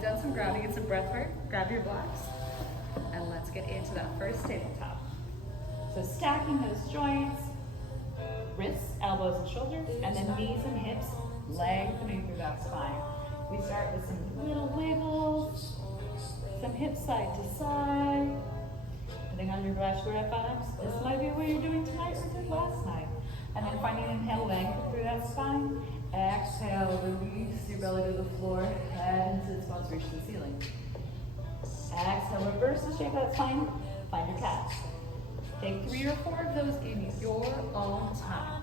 we've done some grounding and some breath work, grab your blocks, and let's get into that first tabletop. So stacking those joints, wrists, elbows, and shoulders, and then knees and hips, lengthening through that spine. We start with some little wiggles, some hips side to side. Depending on your bachelorette vibes, this might be what you're doing tonight or did last night. And then finding inhale, lengthen through that spine. Exhale, release your belly to the floor, head and sits bones reach the ceiling. Exhale, reverse the shape of that spine, find your cat. Take 3 or 4 of those in your own time.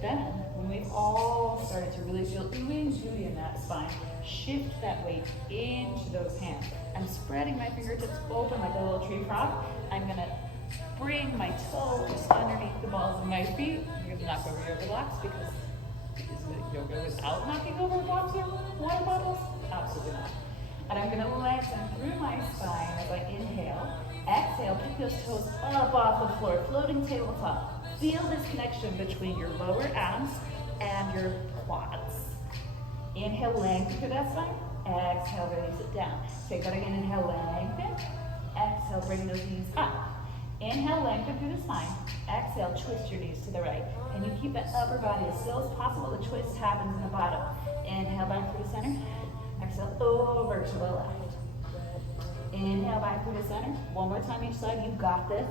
Then, when we've all started to really feel ooey and gooey in that spine, shift that weight into those hands. I'm spreading my fingertips open like a little tree frog. I'm gonna bring my toes underneath the balls of my feet. You're gonna knock over yoga blocks because is it yoga without knocking over blocks or water bottles? Absolutely not. And I'm gonna lengthen through my spine as I inhale. Exhale, pick those toes up off the floor, floating tabletop. Feel this connection between your lower abs and your quads. Inhale, lengthen through that spine. Exhale, release it down. Take that again, inhale, lengthen. Exhale, bring those knees up. Inhale, lengthen through the spine. Exhale, twist your knees to the right. And you keep that upper body as still as possible. The twist happens in the bottom. Inhale, back through the center. Exhale, over to the left. Inhale, back through the center. One more time each side. You got this.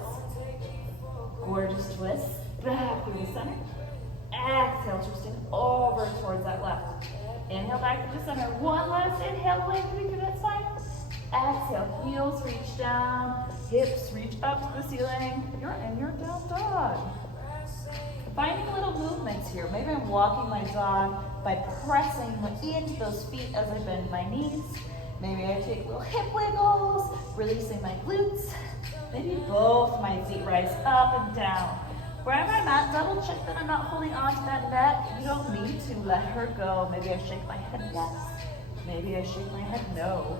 Gorgeous twist. Back through the center. Exhale, twisting over towards that left. Inhale, back through the center. One last inhale, lengthening through that spine. Exhale, heels reach down, hips reach up to the ceiling. You're in your down dog. Finding little movements here. Maybe I'm walking my dog by pressing into those feet as I bend my knees. Maybe I take little hip wiggles, releasing my glutes. Maybe both my feet rise up and down. Wherever I'm at, double check that I'm not holding on to that neck. You don't need to let her go. Maybe I shake my head yes. Maybe I shake my head no.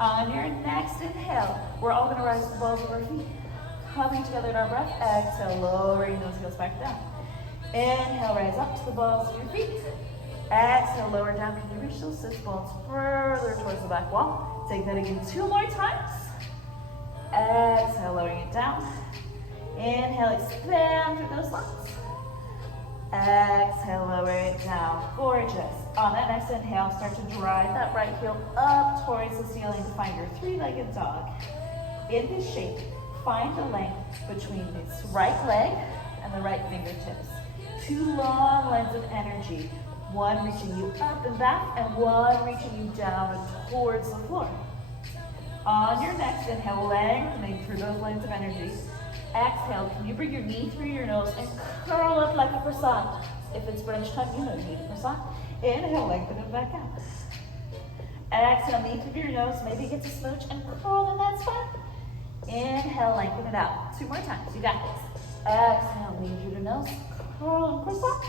On your next inhale, we're all gonna rise to the balls of our feet. Coming together in our breath, exhale, lowering those heels back down. Inhale, rise up to the balls of your feet. Exhale, lower down. Can you reach those sits bones further towards the back wall? Take that again 2 more times. Exhale, lowering it down. Inhale, expand through those lungs. Exhale, lower it down. Gorgeous. On that next inhale, start to drive that right heel up towards the ceiling to find your 3-legged dog. In this shape, find the length between this right leg and the right fingertips. 2 long lines of energy. One reaching you up and back, and one reaching you down and towards the floor. On your next inhale, lengthening through those lines of energy. Exhale, can you bring your knee through your nose and curl up like a croissant? If it's brunch time, you know you need a croissant. Inhale, lengthen it back out. Exhale, knee through your nose, maybe get to smooch and curl in that spine. Inhale, lengthen it out. 2 more times, you got this. Exhale, knee through the nose, curl and croissant.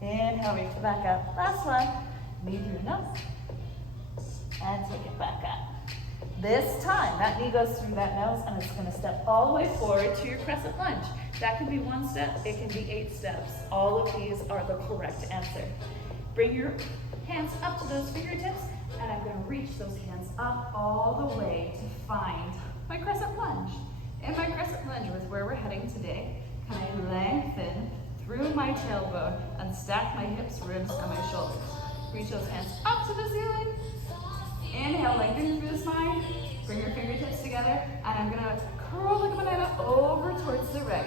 Inhale, reach it back up. Last one, knee through the nose, and take it back up. This time, that knee goes through that nose and it's gonna step all the way forward to your crescent lunge. That can be 1 step, it can be 8 steps. All of these are the correct answer. Bring your hands up to those fingertips and I'm gonna reach those hands up all the way to find my crescent lunge. In my crescent lunge with where we're heading today, can I lengthen through my tailbone and stack my hips, ribs, and my shoulders. Reach those hands up to the ceiling. Inhale, lengthen through the spine. Bring your fingertips together, and I'm gonna curl like a banana over towards the right.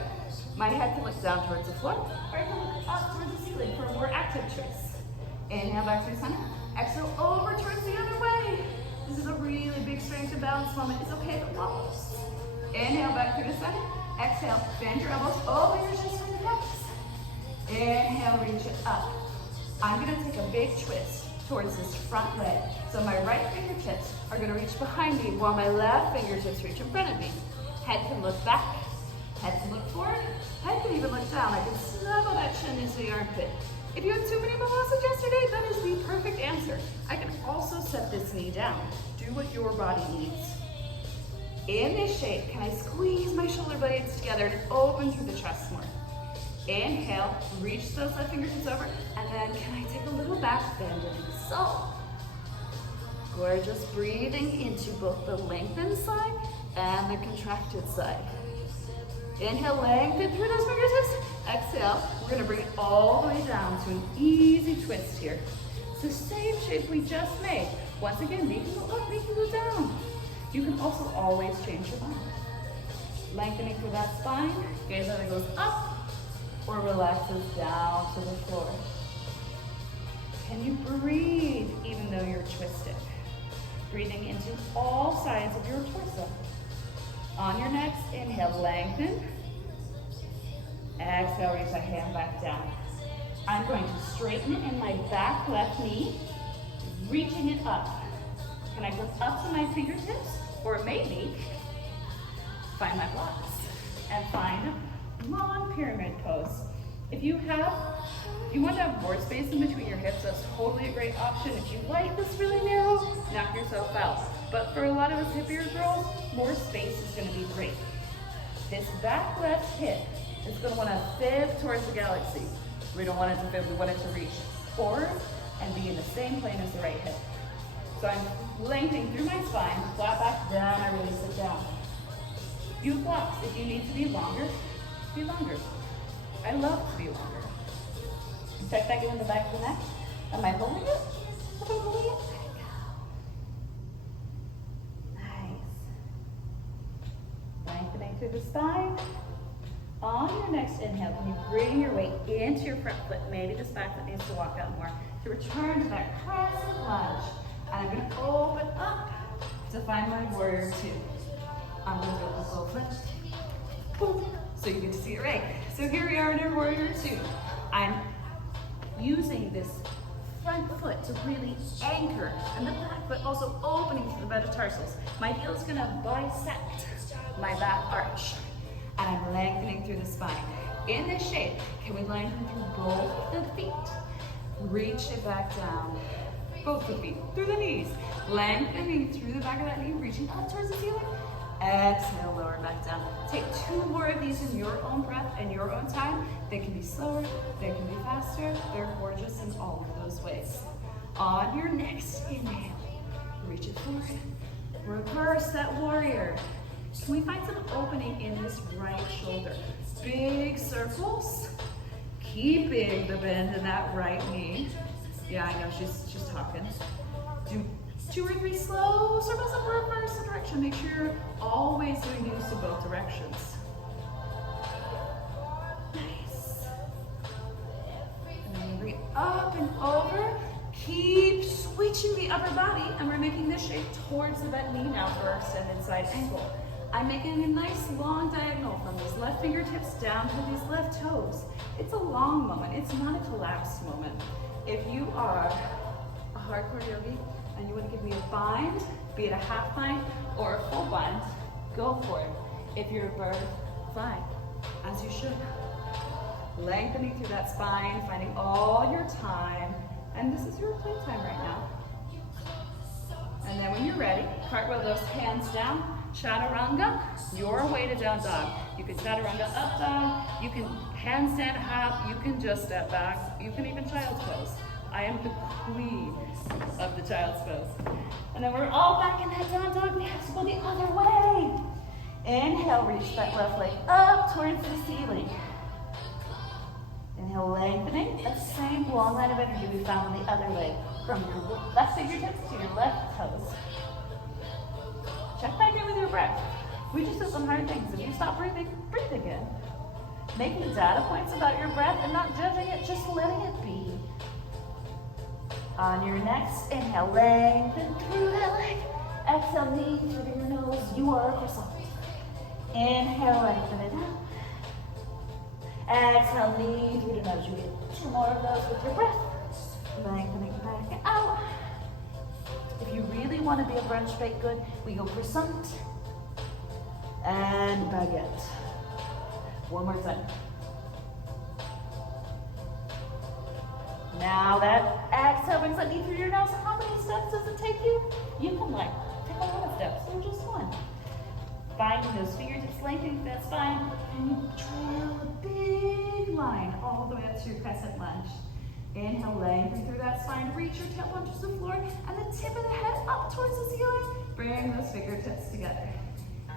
My head can look down towards the floor, or I can look up towards the ceiling for a more active choice. Inhale back to the center. Exhale over towards the other way. This is a really big strength and balance moment. It's okay if it wobbles. Inhale back through the center. Exhale, bend your elbows, open your chest for the hips. Inhale, reach it up. I'm gonna take a big twist towards this front leg. So my right fingertips are gonna reach behind me while my left fingertips reach in front of me. Head can look back, head can look forward, head can even look down. I can snuggle that chin into the armpit. If you had too many mimosas yesterday, that is the perfect answer. I can also set this knee down. Do what your body needs. In this shape, can I squeeze my shoulder blades together and open through the chest more? Inhale, reach those left fingertips over, and then can I take a little back bend and So, gorgeous. Breathing into both the lengthened side and the contracted side. Inhale, lengthen through those fingertips. Exhale, we're gonna bring it all the way down to an easy twist here. It's the same shape we just made. Once again, make it go up, make it go down. You can also always change your mind. Lengthening through that spine, gaze either goes up or relaxes down to the floor. Can you breathe even though you're twisted? Breathing into all sides of your torso. On your next inhale, lengthen. Exhale, reach that hand back down. I'm going to straighten it in my back left knee, reaching it up. Can I go up to my fingertips? Or maybe find my blocks and find a long pyramid pose. If you want to have more space in between your hips, that's totally a great option. If you like this really narrow, knock yourself out. But for a lot of us hippier girls, more space is going to be great. This back left hip is going to want to fib towards the galaxy. We don't want it to fib, we want it to reach forward and be in the same plane as the right hip. So I'm lengthening through my spine, flat back down, I release it down. You have blocks. If you need to be longer, be longer. I love to be longer. Check back in the back of the neck. Am I holding it? Am I holding it? Nice. Lengthening through the spine. On your next inhale, can you bring your weight into your front foot? Maybe this back foot needs to walk out more. To return to that crescent lunge. And I'm going to open up to find my warrior two. I'm going to go this little foot. Boom. So you get to see it right. So here we are in our warrior two. I'm using this front foot to really anchor, and the back foot also opening through the metatarsals. My heel is going to bisect my back arch, and I'm lengthening through the spine. In this shape, can we lengthen through both the feet? Reach it back down. Both the feet through the knees. Lengthening through the back of that knee, reaching up towards the ceiling. Exhale, lower back down. Take 2 more of these in your own breath and your own time. They can be slower, they can be faster. They're gorgeous in all of those ways. On your next inhale, reach it forward. Reverse that warrior. Can we find some opening in this right shoulder? Big circles, keeping the bend in that right knee. Yeah, I know, she's talking. Do 2 or 3 slow circles in reverse direction. Make sure you're always doing use of both directions. Nice. And then you bring it up and over. Keep switching the upper body, and we're making this shape towards the bent knee now for our extended side ankle. I'm making a nice long diagonal from these left fingertips down to these left toes. It's a long moment. It's not a collapsed moment. If you are a hardcore yogi and you want to give me a bind, be it a half bind or a full bind, go for it. If you're a bird, fine, as you should. Lengthening through that spine, finding all your time, and this is your playtime right now. And then when you're ready, cartwheel those hands down, chaturanga, your way to down dog. You can chaturanga up dog, you can handstand hop, you can just step back, you can even child's pose. I am the queen of the child's pose. And then we're all back in that down dog. We have to go the other way. Inhale, reach that left leg up towards the ceiling. Inhale, lengthening. That same long line of energy we found on the other leg. From your left fingertips to your left toes. Check back in with your breath. We just did some hard things. If you stop breathing, breathe again. Making data points about your breath and not judging it, just letting it be. On your next inhale, lengthen through that leg. Exhale, knee through your nose. You are a croissant. Inhale, lengthen it out. Exhale, knee through the nose. You get 2 more of those with your breath. Lengthening back out. If you really want to be a brunch baked good, we go croissant and baguette. One more time. Now that exhale brings that knee through your nose. How many steps does it take you? You can take a lot of steps or just 1. Finding those fingertips, lengthening that spine, and you trail a big line all the way up to your crescent lunge. Inhale, lengthen through that spine reach your tailbone towards the floor and the tip of the head up towards the ceiling. Bring those fingertips together.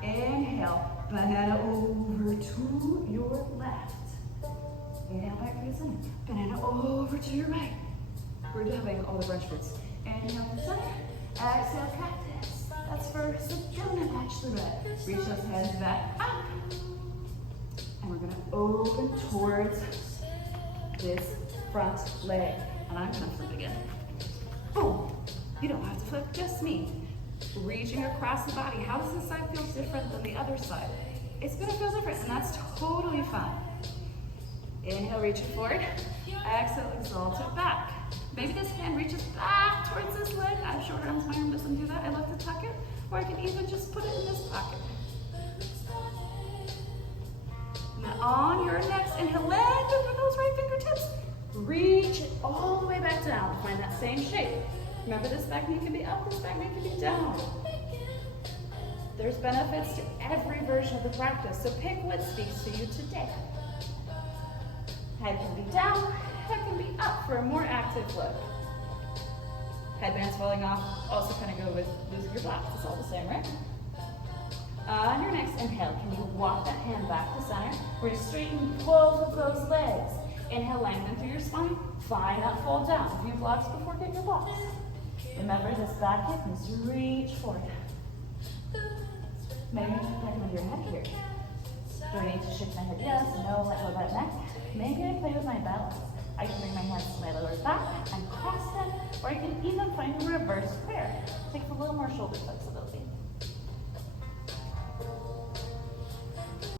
Inhale, banana over to your left. Inhale back to the center. Banana over to your right. We're having all the brunch foods. Inhale to the center. Exhale, cactus. That's for Sedona Bachelorette. Reach those hands back up. And we're gonna open towards this front leg. And I'm gonna flip again. Boom. You don't have to flip, just me. Reaching across the body. How does this side feel different than the other side? It's gonna feel different, and that's totally fine. Inhale, reach it forward. Exhale, exalt it back. Maybe this hand reaches back towards this leg. I have short arms, my arm doesn't do that. I love to tuck it, or I can even just put it in this pocket. Now on your next inhale, lengthen through those right fingertips. Reach it all the way back down to find that same shape. Remember, this back knee can be up, this back knee can be down. There's benefits to every version of the practice, so pick what speaks to you today. Head can be down, head can be up for a more active look. Headbands falling off also kind of go with losing your blocks. It's all the same, right? On your next inhale, can you walk that hand back to center? We're gonna straighten both of those legs. Inhale, lengthen through your spine. Find that fold down. A few blocks before getting your blocks. Remember, this back hip needs to reach forward. Maybe check back into your head here. Do I need to shake my head? Yes, no, let go of that neck. Maybe I play with my balance. I can bring my hands to my lower back and cross them, or I can even find a reverse prayer. Takes a little more shoulder flexibility.